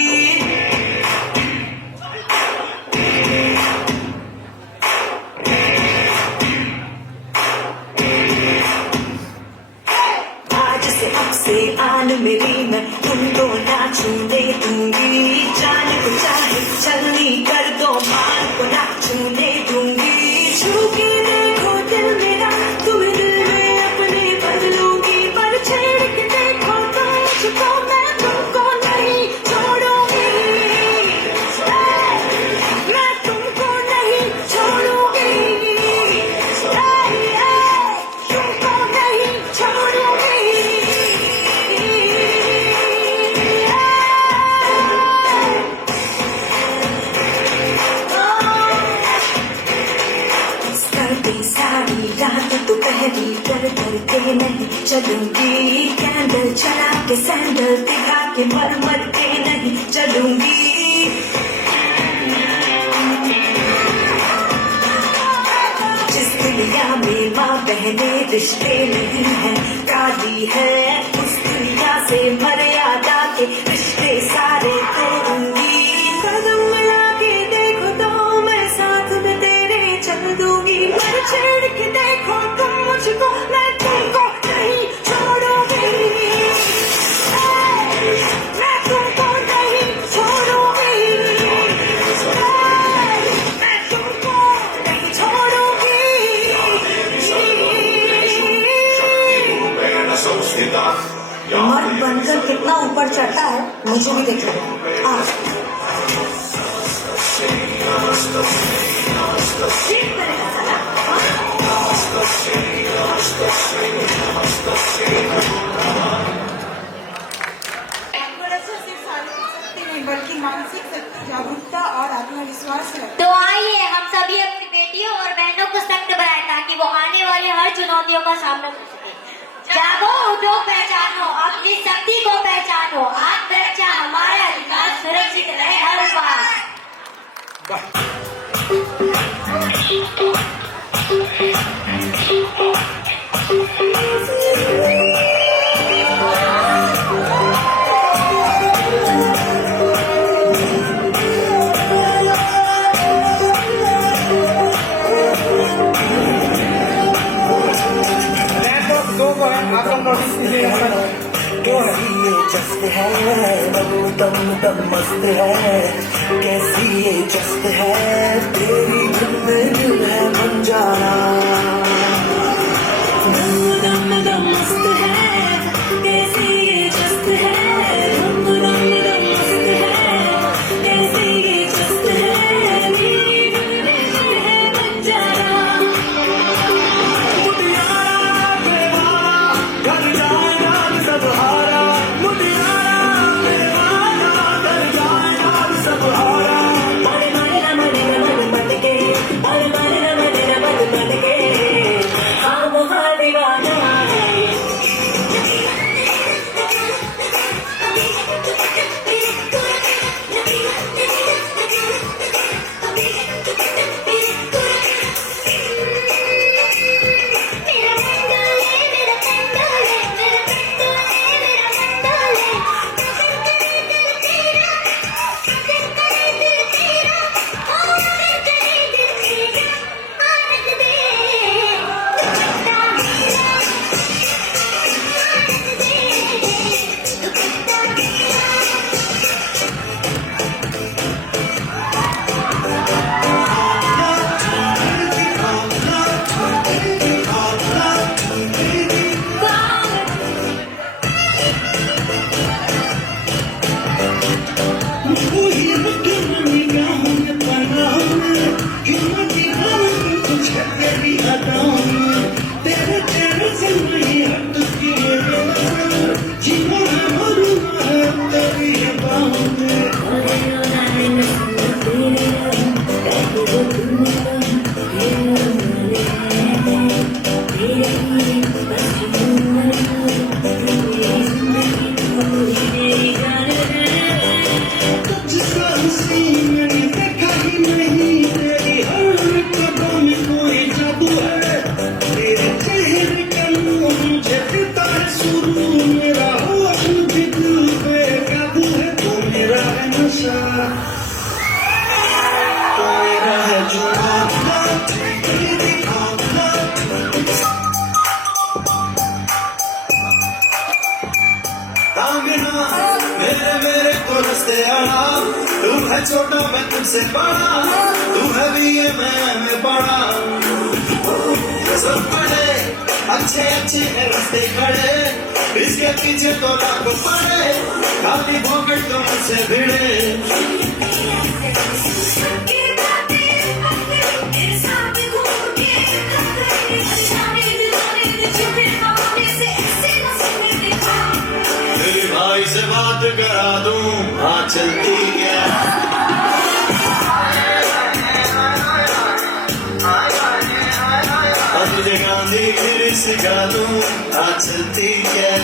आज से अब से आन मेरी, मैं तुमको ना छूने दूंगी। जान को चाहे छलनी कर दो, मान को ना छूने दूंगी। छू के देखो दिल मेरा, तुम्हें दिल में अपने बदलूंगी। पर छेड़ के देखो तुम मुझको, मैं तुमको नहीं छोड़ूंगी। मैं तुमको नहीं छोड़ूंगी। तुमको नहीं छोड़ूंगी। सर्दी सारी रात दोपहरी कर करके नहीं चलूंगी। कैंडल चला के सैंडल दिखा के मर मर के नहीं चलूंगी। जिस दुनिया में माँ बहने रिश्ते नहीं है, काली है, उस दुनिया से मर्यादा के रिश्ते सारे तोड़ूंगी। कदम मिला के देखो तो मैं साथ में तेरे चल दूंगी। पर छेड़ के देखो तुम मुझको, मैं तुमको नहीं छोड़ूंगी। मैं तुमको नहीं छोड़ूंगी। मैं तुमको नहीं छोड़ूंगी। मर्द बनकर कितना ऊपर चढ़ता है, मुझे भी देखना। बल्कि मानसिक शक्ति, जागरूकता और आत्मविश्वास है। तो आइए हम सभी अपनी बेटियों और बहनों को सख्त बनाए ताकि वो आने वाले हर चुनौतियों का सामना कर सके। जागो, उठो, पहचानो, अपनी शक्ति को पहचानो। आत्मरक्षा हमारा अधिकार, सुरक्षित रहे हर बार। कैसी ये जस्त है, दम दम मस्त है। कैसी ये जस्त है, तेरी धुन में दिल है मन जाना। दम दम मस्त है, कैसी ये जस्त है, दम दम मस्त है। कैसी ये जस्त है, तेरी धुन में दिल है मन जाना। मुटियारा बेवारा, कर जाएगा सब हारा। मुटियारा बेवारा, कर जाएगा सब हारा। मरे मरे न मरे न मरे मत के, मरे मरे न मरे न मरे मत के। बिना मेरे मेरे को रस्ते आना, तू है छोटा मैं तुझसे बड़ा, तू है भी ये मैं बड़ा। सब पड़े अच्छे अच्छे रस्ते खड़े, इसके पीछे तो लाख पड़े, खाली पॉकेट तो मुझसे भिड़े। मेरे भाई से बात करा दूं, हाँ चलती क्या? अब तुझे गांधी गिरी सिखा दूं, हाँ चलती क्या?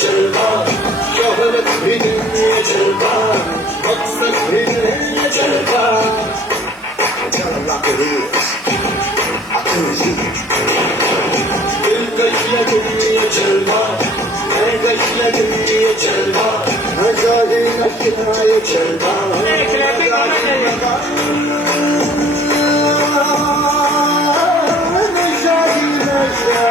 चलता शोहरत भी नहीं चलता, मकसद भी नहीं चलता। दिल गैया दुनिया चलता, मैं गैया दुनिया चलता, नशा ही नशा ये चलता। नशा ही नशा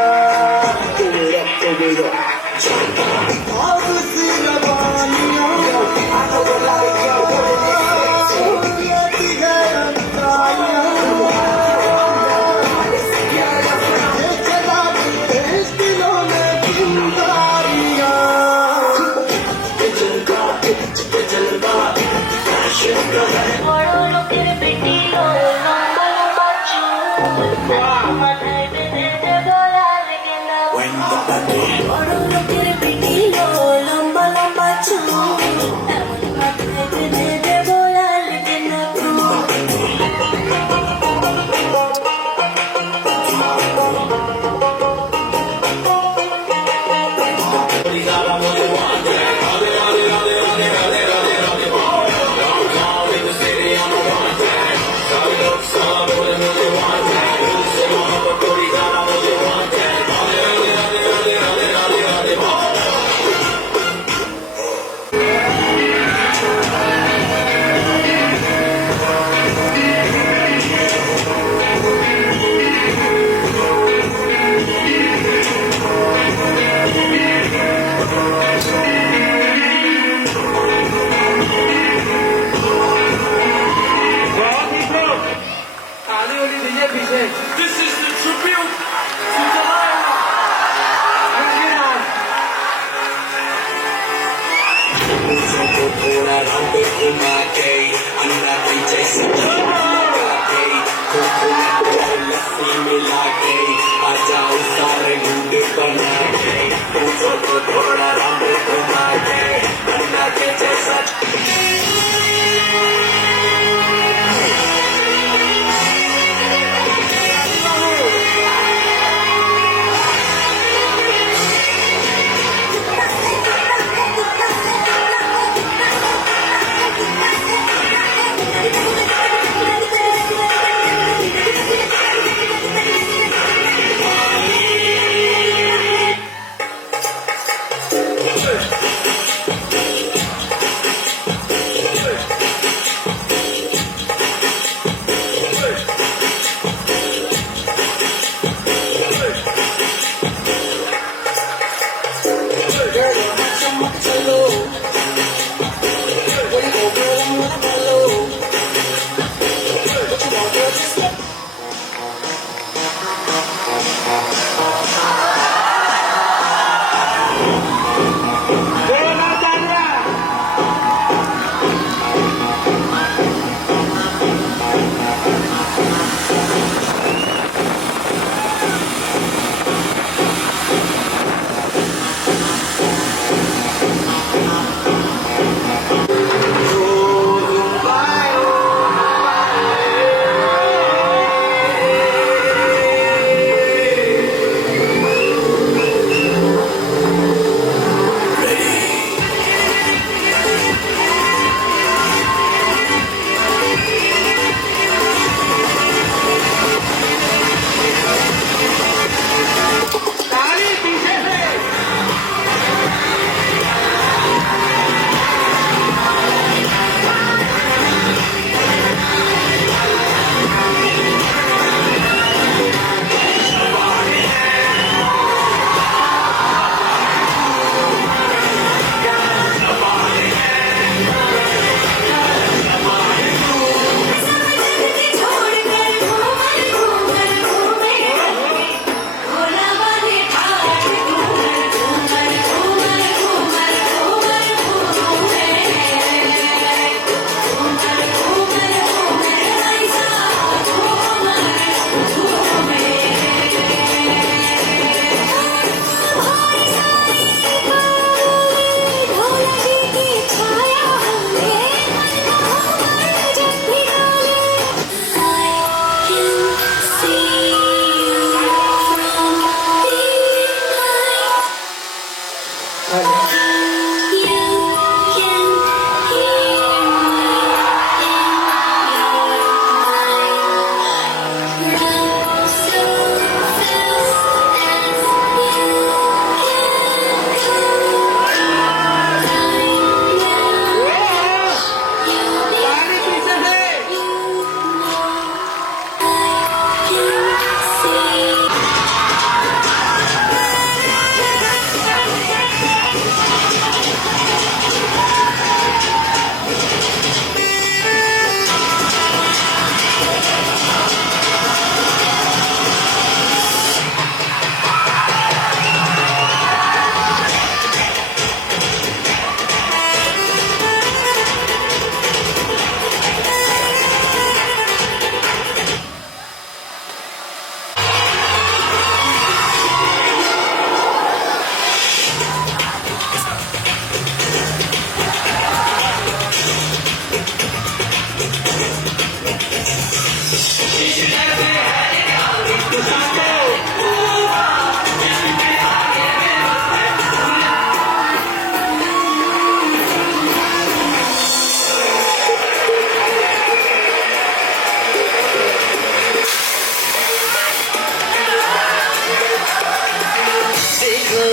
देखो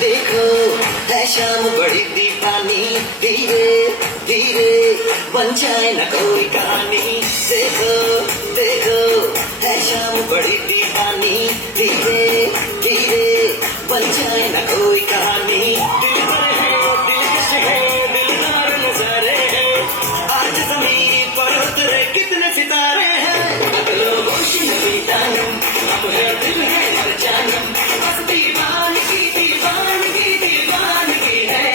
देखो है शाम बड़ी दीवानी, धीरे धीरे बन जाए न कोई कहानी। देखो देखो है शाम बड़ी दीवानी, धीरे धीरे बन जाए न कोई कहानी। दिल पर है दिलकश है दिलदार नजारे हैं, आज ज़मीन पर उतरे कितने सितारे हैं। अगलो रोशन बीतानम अब है दिल है हर जानम, बस दीवानगी दीवानगी दीवानगी है,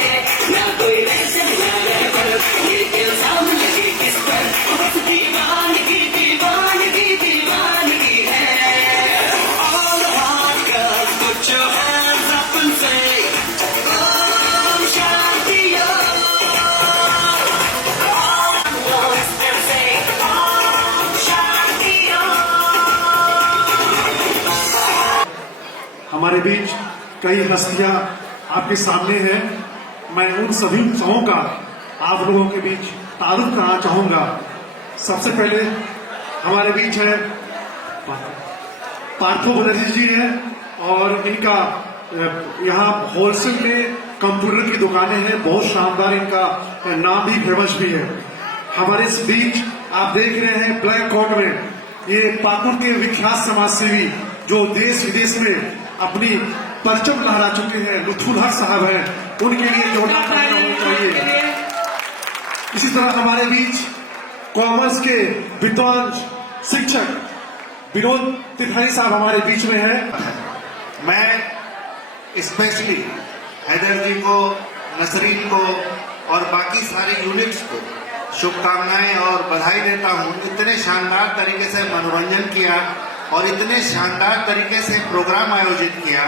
ना कोई रहस्य ना रहबर, ये इल्जाम लगे किस पर, बस दीवानगी दीवानगी दीवानगी है। All the hard girls put your hands up and say Om Shanti Om। All the boys and say Om Shanti Om। हमारे बीच कई हस्तियां आपके सामने हैं। मैं उन सभी उत्सवों का आप लोगों के बीच तारुफ करना चाहूंगा। सबसे पहले हमारे बीच है पार्थो बनर्जी जी हैं और इनका यहाँ होलसेल में कंप्यूटर की दुकानें हैं, बहुत शानदार, इनका नाम भी फेमस भी है। हमारे इस बीच आप देख रहे हैं ब्लैक कोट में ये पाकुड़ के विख्यात समाज सेवी जो देश विदेश में अपनी परचम लहरा चुके हैं, लुत्फुल हक साहब हैं, उनके लिए जोरदार तालियां होनी चाहिए। इसी तरह हमारे बीच कॉमर्स के विद्वान शिक्षक विनोद त्रिपाठी साहब हमारे बीच में हैं। मैं स्पेशली हैदर जी को, नसरीन को और बाकी सारे यूनिट्स को शुभकामनाएं और बधाई देता हूं। इतने शानदार तरीके से मनोरंजन किया और इतने शानदार तरीके से प्रोग्राम आयोजित किया।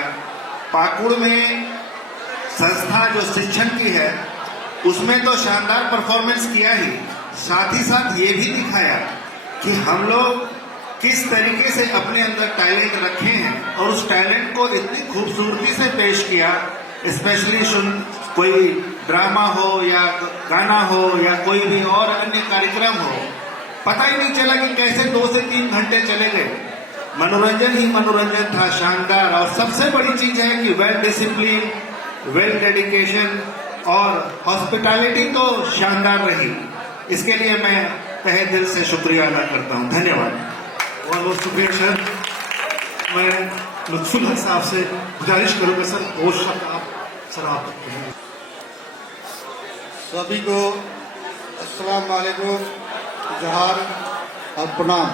पाकुड़ में संस्था जो शिक्षण की है उसमें तो शानदार परफॉर्मेंस किया ही, साथ ही साथ ये भी दिखाया कि हम लोग किस तरीके से अपने अंदर टैलेंट रखे हैं और उस टैलेंट को इतनी खूबसूरती से पेश किया। स्पेशली कोई ड्रामा हो या गाना हो या कोई भी और अन्य कार्यक्रम हो, पता ही नहीं चला कि कैसे 2 से 3 घंटे चले गए। मनोरंजन ही मनोरंजन था, शानदार। और सबसे बड़ी चीज है कि वेल डिसिप्लिन, वेल डेडिकेशन और हॉस्पिटैलिटी तो शानदार रही। इसके लिए मैं तहे दिल से शुक्रिया अदा करता हूं। धन्यवाद। बहुत बहुत शुक्रिया सर। मैं लुत्फुल हक साहब से गुजारिश करूंगा सर, बहुत शब्द आप कहें। सभी को अस्सलाम वालेकुम, जोहार और प्रणाम।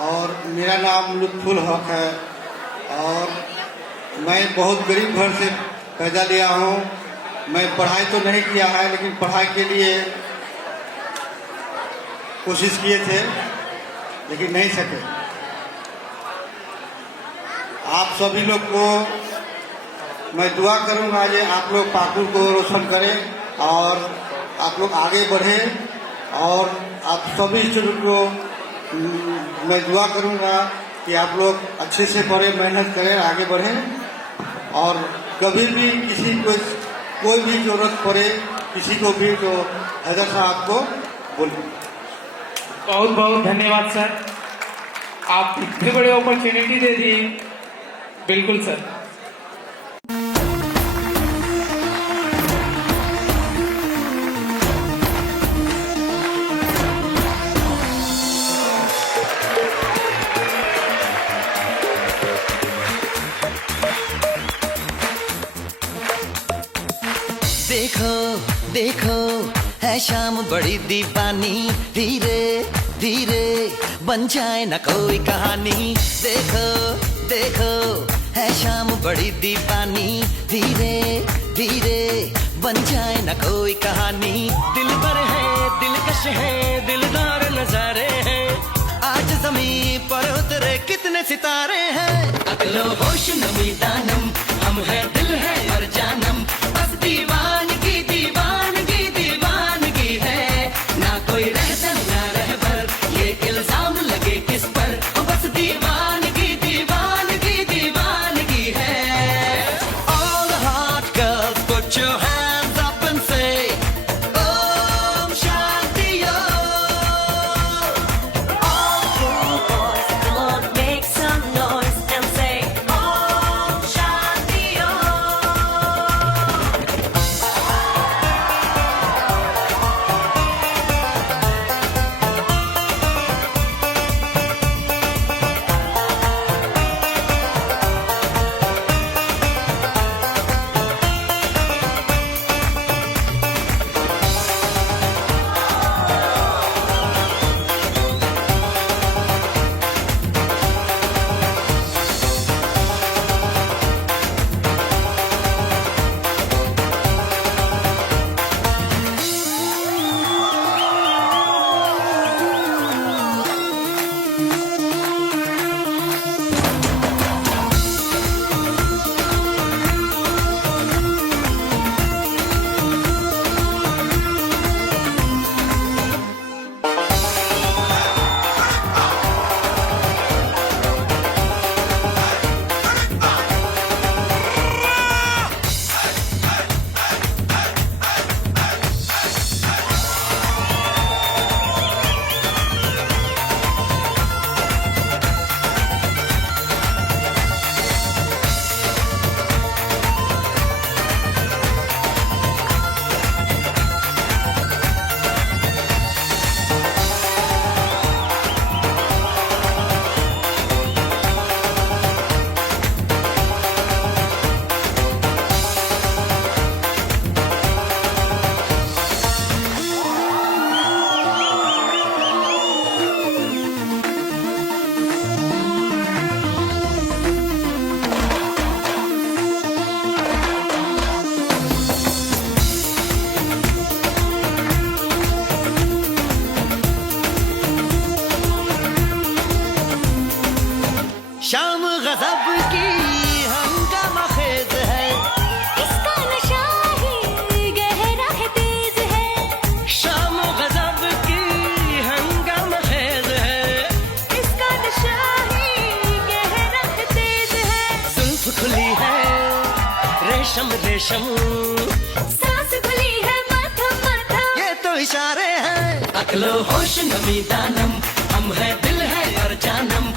और मेरा नाम लुत्फुल हक है और मैं बहुत गरीब घर से पैदा लिया हूँ। मैं पढ़ाई तो नहीं किया है, लेकिन पढ़ाई के लिए कोशिश किए थे लेकिन नहीं सके। आप सभी लोग को मैं दुआ करूंगा कि आप लोग पाकुड़ को रोशन करें और आप लोग आगे बढ़ें। और आप सभी स्टूडेंट को मैं दुआ करूंगा कि आप लोग अच्छे से पढ़ें, मेहनत करें, आगे बढ़ें। और कभी भी किसी को कोई भी जरूरत पड़े किसी को भी तो हैदर साहब को बोलिए। बहुत बहुत धन्यवाद सर, आप इतने बड़े अपॉर्चुनिटी दे दिए। बिल्कुल सर। देखो देखो है शाम बड़ी दीवानी, धीरे धीरे बन जाए न कोई कहानी। देखो देखो है शाम बड़ी दीवानी, धीरे धीरे बन जाए न कोई कहानी। दिल पर है दिलकश है दिलदार नजारे हैं, आज ज़मीन पर उतरे कितने सितारे हैं। अगलो होश नमी दानम हम है दिल है और जानम, बस दीवानगी दीवानगी दीवानगी है, रेशम सांस खुली है माथा माथा ये तो इशारे हैं अकलो होश नमी दानम हम है दिल है और जानम